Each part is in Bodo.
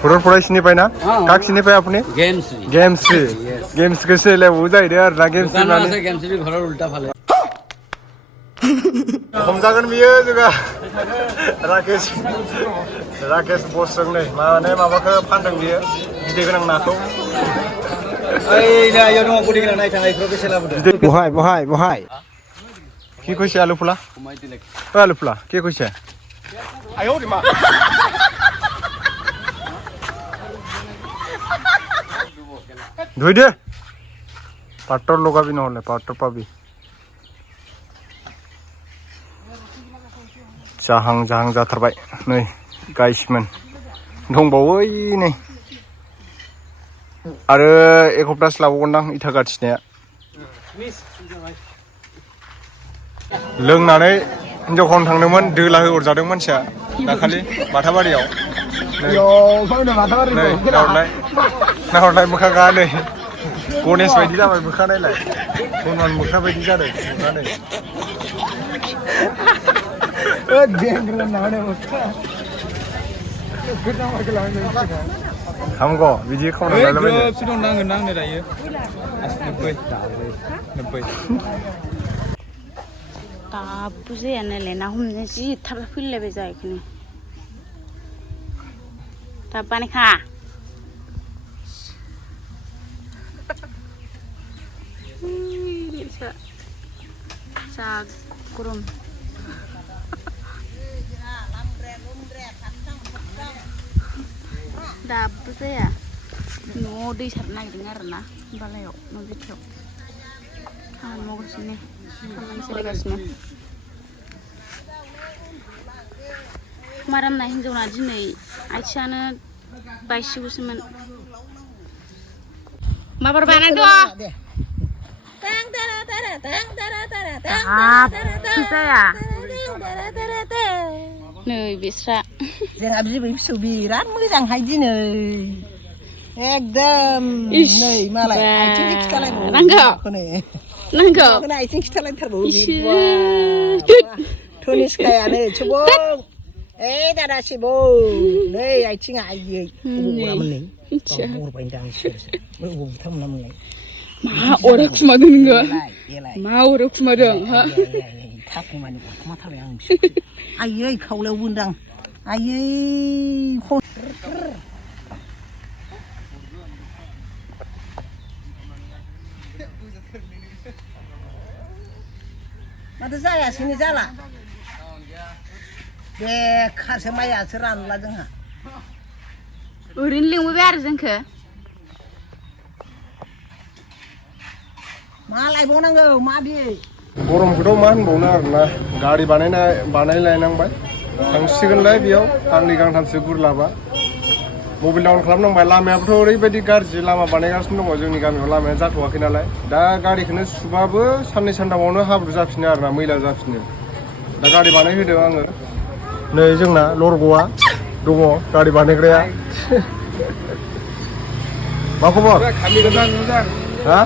फुटबल फराय सिनायबाय ना काक सिनायबाय आपनि गेमस्रि गेमस्रिखौ सिनायलायबावो जाहैदों आरो ना गेमस्रि माने गेमस्रि घराव उल्टा फाले हमजागोन बियो जोंहा राकेश बसजों नै माने माबाखौ फानदों बियो बिदै गोनां नाखौ बहाय কি কৈছে আলু ফুলা আলু ফুলা কি কৈছে ধুই দে পাটৰ লগাবি নহলে পাটৰ পাবি जाहां जाथारबाय नै गाइसमोन दंबावो नै आरो एक हप्तासो लाबावगोनदां इथा गाथिनाया लोंनानै हिनजावखौनो थांदोंमोन दोला होहरजादों मानसिया दाखालि बाथाबारियाव नाहरनाय मोखाङा नै गणेश बायदि जाबाय मोखा नायलाय हनुमान मोखा बायदि जादों नै हामगौ बिदि खावनांलाय दाबो जाया नालाय ना हमनो जि थाब फैलायबाय जाहैखोनो थाब बानायखा जा गरम दाबो जाया न'आव दै सारनो नागिरदों आरो ना बालायाव न' बिथियाव खामानि मावगासिनो खामानि सोलिगासिनो मारामना हिन्जावना दिनै आथिङानो बायसिगौसोमोन माबार बानायदो जाया नै बिस्रा जोंहा बिबै फिसौ बिराद मोजांहाय दिनै एकदम नै मालाय आथिं खिथालायबावो नांगौ आथिं खिथालायथारबावो धनिस्कायानो सबों दादा सिबौ नै आथिङा आयै बरामोन नै बरबायदां बिथांमोनामोनलाय मा अरा खुमादों नोङो मा अरा खुमादों हा थाखुमानि अरखुमाथारबाय आं आयै खावलायाव बोनदां आयै माथो जायासैनो जाला बेखारसो माइयासो रानला जोंहा ओरैनो लिंबोबाय आरो जोंखो मा लायबावनांगौ मा बे गरमखौथ' मा होनबावनो आरोना गारि बानायलायनांबाय थांसिगोनलाय बेयाव गांनै गांथामसो गुरलाबा मबाइल डाउन खालामनांबाय लामायाबोथ' ओरैबायदि गाज्रि लामा बानायगासिनो दङ जोंनि गामियाव लामाया जाथ'वाखै नालाय दा गारिखौनो सुबाबो साननै सानथामावनो हाब्रु जाफिनो आरोना मैला जाफिनो दा गारि बानायहोदों आङो नै जोंना लरग'आ दङ गारि बानायग्राया मा खबर हा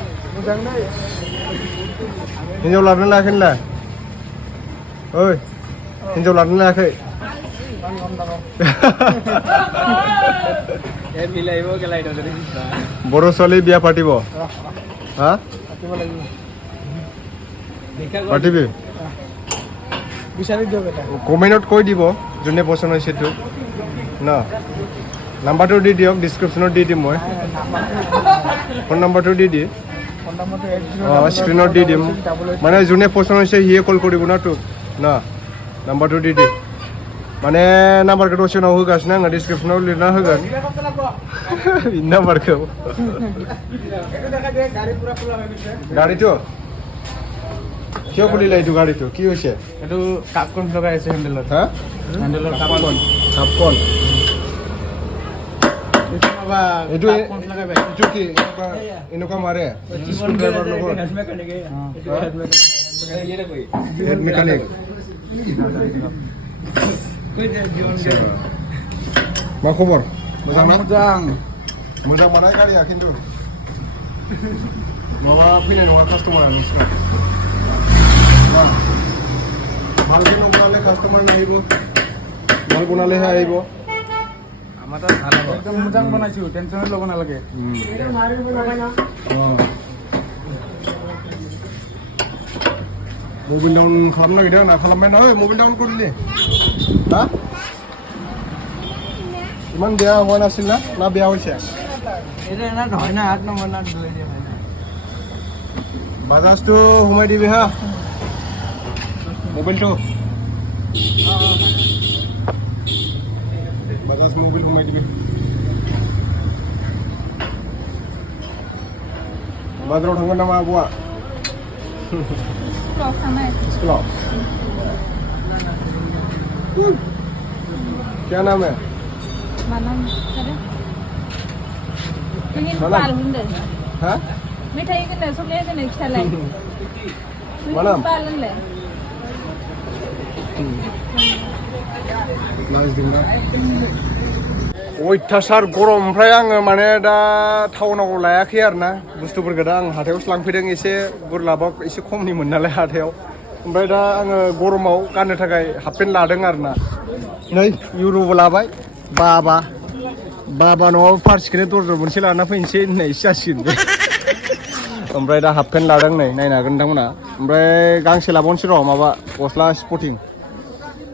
हिन्जाव लादों लायाखै नोंलाय ओइ हिन्जाव लादों लायाखै बर' ছোৱালী বিয়া পাতিব হা পাতিবি কমেণ্টত কৈ দিব যোনে পচন্দ হৈছে তোক ন নাম্বাৰটো দি দিয়ক ডিছক্ৰিপশ্যনত দি দিম মই ফোন নাম্বাৰটো দি দিয়ে স্ক্ৰীনত দি দিম মানে যোনে পচন্দ হৈছে সিয়ে কল কৰিব না তোক ন নাম্বাৰটো দি দিম माने नाम्बारखौ दसे उनाव होगासिनो आङो डिसक्रिपसनाव लिरना होगोन नाम्बारखौ গাড়ীটো কিয় খুলিলা এইটো গাড়ীটো কি হৈছে এইটো কাপকন লগাই আছে হেণ্ডেলত হা হেণ্ডেলৰ কাপকন এইটো এইটো কি এনেকুৱা মাৰে স্ক্ৰুড্ৰাইভাৰ লগত হেড মেকানিক मा खबर मोजां ना मोजां माना गारिया खिन्थु माबा फैनाय नङा कास्टमारा नोंसोर ভালকে নবনালে কাস্টমার নাহিব ভাল বনালেহে আহিব একদম মোজাং বনাইছো টেনশন ল'ব নালাগে मबाइल डाउन खालामनो नागिरदों आंना खालामबाय ना मबाइल डाउन करदिले हा इमान बेया होआ नासिल ना बेया होइसे এটা না হয় না 8 নম্বৰ না ধুই দিয়ে হয় না বাজাজটো সোমাই দিবি হা মোবাইলটো বাজাজ মোবাইল সোমাই দিবি बाजाराव थांगोन नामा आब'आ स्कुलाव क्या नाम है हाँ मिठाई के सबले के खिथालाय मा नाम अयथासार गरम ओमफ्राय आङो माने दा टाउनाव लायाखै आरोना बुस्थुफोरखौ दा आं हाथायावसो लांफैदों एसे बुरलाबा एसे खमनिमोन नालाय हाथायाव ओमफ्राय दा आङो गरमाव गाननो थाखाय हाफ पेन्ट लादों आरोना नै इउर'बो लाबाय बाबा नङाबा फार्सिखौनो दरजर मोनसे लाना फैनोसै होननायसो जासिगोन बे ओमफ्राय दा हाफ पेन्ट लादों नै नायनो हागोन नोंथांमोना ओमफ्राय गांसे लाबावनोसै र' माबा गस्ला स्पर्टिं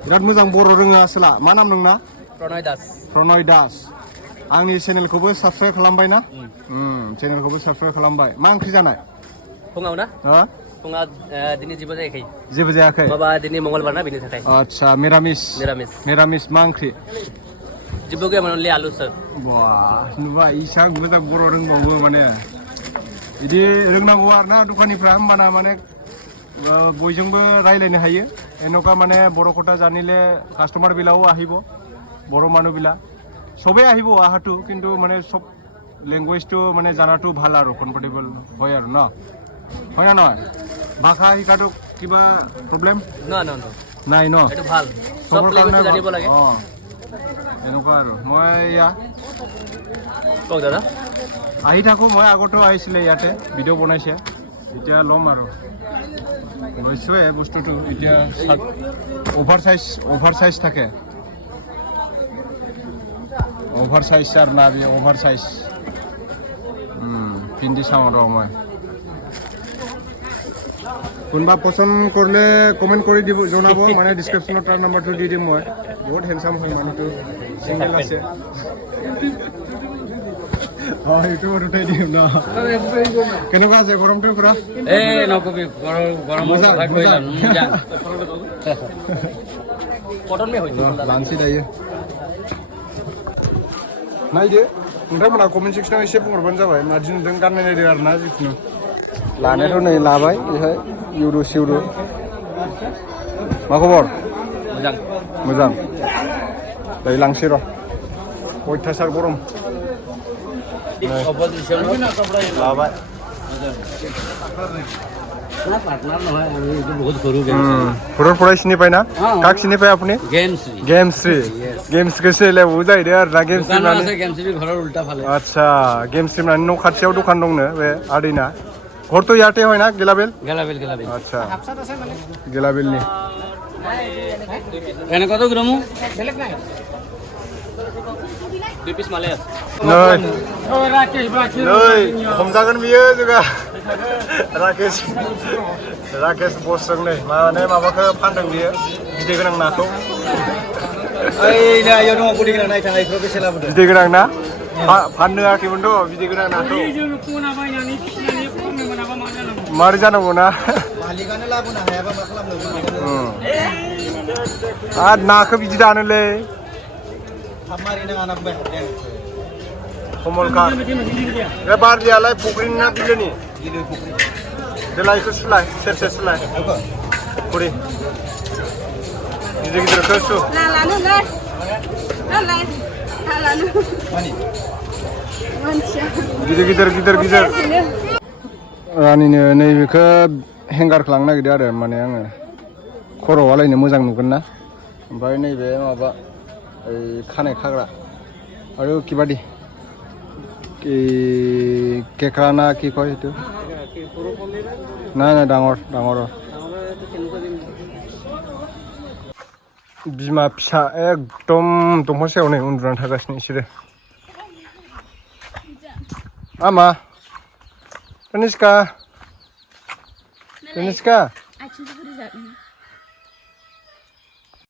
बिराद मोजां बर' रोङो आसोला मा नाम नोंना प्रनय दास आंनि चेनेलखौबो साबस्क्राइब खालामबाय ना चेनेलखौबो साबस्क्राइब खालामबाय मा ओंख्रि जानाय फुङाव ना हो फुङा दिनै जेबो जायाखै माबा दिनै मंगलबार ना बेनि थाखाय आच्छा मिरामिस मा ओंख्रि जेबो गैयामोन अनलि आलु सर वाह नुबा इसा मोजां बर' रोंबावो माने बिदि रोंनांगौ आरोना दखानिफ्रा होमबाना माने बयजोंबो रायलायनो हायो এনেকুৱা মানে বড় কথা জানিলে কাস্টমার বিলাও আহিব বড় মানুহ বিলা সবে আহিব আহাটো কিন্তু মানে সব ল্যাঙ্গুৱেজটো মানে জানাটো ভাল আৰু কমফৰ্টেবল হয় আৰু ন হয় না নহয় ভাষা শিকাটো কিবা প্ৰব্লেম নাই ন এটো ভাল সব ল্যাঙ্গুৱেজ জানিব লাগে এনেকুৱা আৰু মই ইয়া কক দাদা আহি থাকো মই আগতেও আহিছিলে ইয়াতে ভিডিঅ' বনাইছে এতিয়া ল'ম আৰু লৈছোৱে বস্তুটো এতিয়া অভাৰ সাইজ থাকে অভাৰ সাইজ আৰু না বি অভাৰ সাইজ পিন্ধি চাওঁ আৰু মই কোনোবা পচন্দ কৰিলে কমেণ্ট কৰি দিব জনাব মানে ডিছক্ৰিপশ্যনত তাৰ নাম্বাৰটো দি দিম মই বহুত হেণ্ডচাম হয় মানুহটো চিংগল আছে ইউটিউবত উঠাই দিম ন কেনেকুৱা আছে গৰমটো পুৰা নকবি গৰম कटन में होइयो लानसै दायो नायदो नोंथांमोना कमेन्ट सेक्सनाव एसे बुंहरबानो जाबाय मादि नुदों गाननाय नायदो आरोना जिखुनु लानायाथ' नै लाबाय बेहाय इउर' सिउर' मा खबर मोजां दायो लांसै र' अयथासार गरम लाबाय फुटबल फरायसिनिफ्राय ना काकसिनिफ्राय আপুনি गेमस्रिखौ सिनायलायबावो जाहैदों आरोना गेमस्रि आच्छा गेमस्रि माने न' खाथियाव दखान दंनो बे आदैना घरथ' ইয়াতে হয় না গেলাবেল আচ্ছা গেলাবেলনি এনে কত গ্রাম বেলেগ নাই 2 পিস মালে আছে नै हमजागोन बियो जोगा राकेश बसजों नै माने माबाखौ फानदों बियो बिदै गोनां नाखौ ओइना याव दङ बिदै गोनां नाय थांनायखौ बेसे लाबोदों बिदै गोनां ना फाननो हायाखैमोनथ' बिदै गोनां नाखौ मारै जानांगौ ना मालिकानो लाबोनो हायाबा मा खालामनो आरो नाखौ बिदि दानोलै थाब मारि नाङा ना बुंबाय कमलकार बे बारलियालाय फुख्रिनि ना बिलोनि देलाय बेखौ सुलाय सेरसे सुलाय खुरि गिदिर गिदिरखौ सु गिदिर रानिनो नैबेखौ हेंगार खालामनो नागिरदों आरो माने आङो खर'आलायनो मोजां नुगोन ना ओमफ्राय नैबे माबा ओइ खानाय खाग्रा आरो किबादि কেকৰা না কি কয় সেইটো নাই ডাঙৰ बिमा फिसा एकदम दंफां सायाव नै उन्दुनानै थागासिनो बिसोरो आमा Taniska